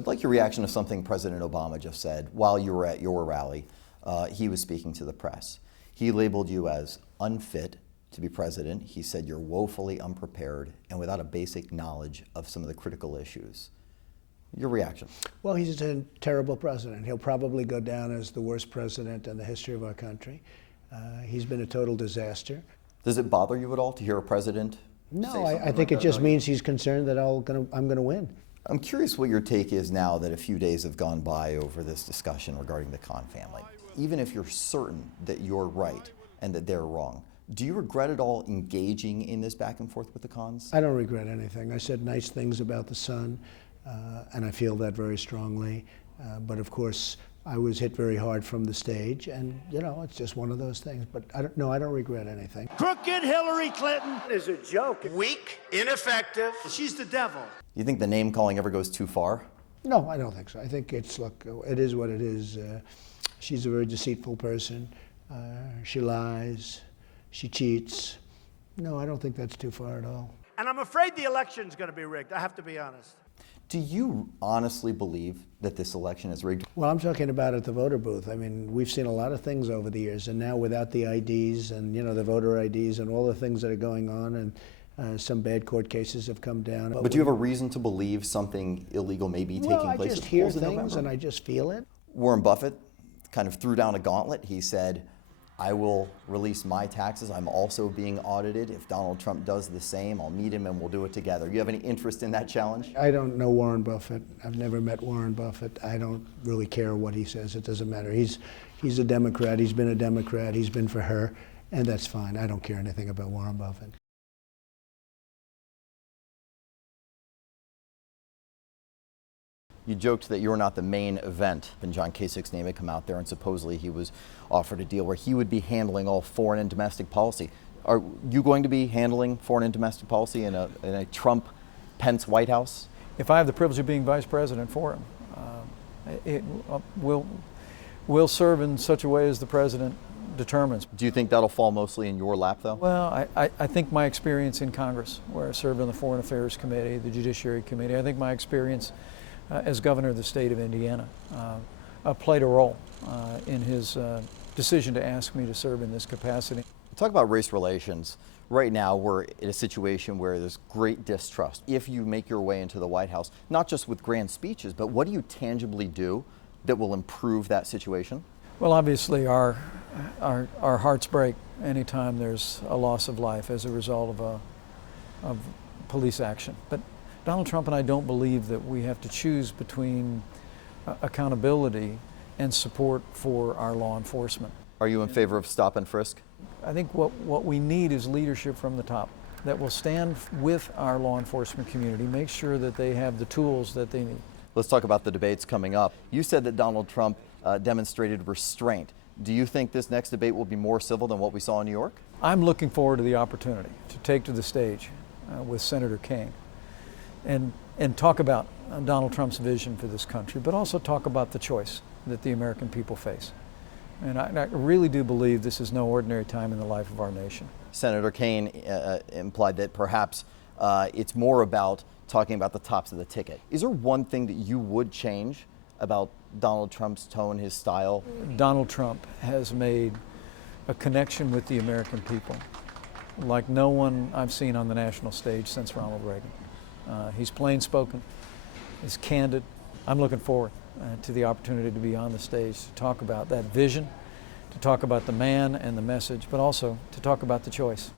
I'd like your reaction to something President Obama just said while you were at your rally. He was speaking to the press. He labeled you as unfit to be president. He said you're woefully unprepared and without a basic knowledge of some of the critical issues. Your reaction? Well, he's a terrible president. He'll probably go down as the worst president in the history of our country. He's been a total disaster. Does it bother you at all to hear a president say No, something I think like it just means he's concerned that I'm going to win. I'm curious what your take is now that a few days have gone by over this discussion regarding the Khan family. Even if you're certain that you're right and that they're wrong, do you regret at all engaging in this back and forth with the Khans? I don't regret anything. I said nice things about the son, and I feel that very strongly. But of course, I was hit very hard from the stage, and you know, it's just one of those things. But I don't regret anything. Crooked Hillary Clinton is a joke. Weak, ineffective. She's the devil. You think the name calling ever goes too far? No, I don't think so. I think look, it is what it is. She's a very deceitful person. She lies. She cheats. No, I don't think that's too far at all. And I'm afraid the election's going to be rigged. I have to be honest. Do you honestly believe that this election is rigged? Well, I'm talking about at the voter booth. I mean, we've seen a lot of things over the years, and now without the IDs and, you know, the voter IDs and all the things that are going on, and some bad court cases have come down. But do you have a reason to believe something illegal may be taking place? I just hear things and I just feel it. Warren Buffett kind of threw down a gauntlet. He said, I will release my taxes. I'm also being audited. If Donald Trump does the same, I'll meet him and we'll do it together. You have any interest in that challenge? I don't know Warren Buffett. I've never met Warren Buffett. I don't really care what he says. It doesn't matter. He's a Democrat. He's been a Democrat. He's been for her, and that's fine. I don't care anything about Warren Buffett. You joked that you were not the main event. And John Kasich's name had come out there, and supposedly he was offered a deal where he would be handling all foreign and domestic policy. Are you going to be handling foreign and domestic policy in a Trump-Pence White House? If I have the privilege of being vice president for him, we'll serve in such a way as the president determines. Do you think that'll fall mostly in your lap, though? Well, I think my experience in Congress, where I served on the Foreign Affairs Committee, the Judiciary Committee, I think my experience as governor of the state of Indiana played a role in his decision to ask me to serve in this capacity. Talk about race relations. Right now, we're in a situation where there's great distrust. If you make your way into the White House, not just with grand speeches, but what do you tangibly do that will improve that situation? Well, obviously, our hearts break anytime there's a loss of life as a result of police action. But Donald Trump and I don't believe that we have to choose between accountability and support for our law enforcement. Are you in favor of stop and frisk? I think what we need is leadership from the top that will stand with our law enforcement community, make sure that they have the tools that they need. Let's talk about the debates coming up. You said that Donald Trump demonstrated restraint. Do you think this next debate will be more civil than what we saw in New York? I'm looking forward to the opportunity to take to the stage with Senator King and talk about Donald Trump's vision for this country, but also talk about the choice that the American people face. And I really do believe this is no ordinary time in the life of our nation. Senator Kaine implied that perhaps it's more about talking about the tops of the ticket. Is there one thing that you would change about Donald Trump's tone, his style? Donald Trump has made a connection with the American people like no one I've seen on the national stage since Ronald Reagan. He's plain spoken, he's candid. I'm looking forward to the opportunity to be on the stage to talk about that vision, to talk about the man and the message, but also to talk about the choice.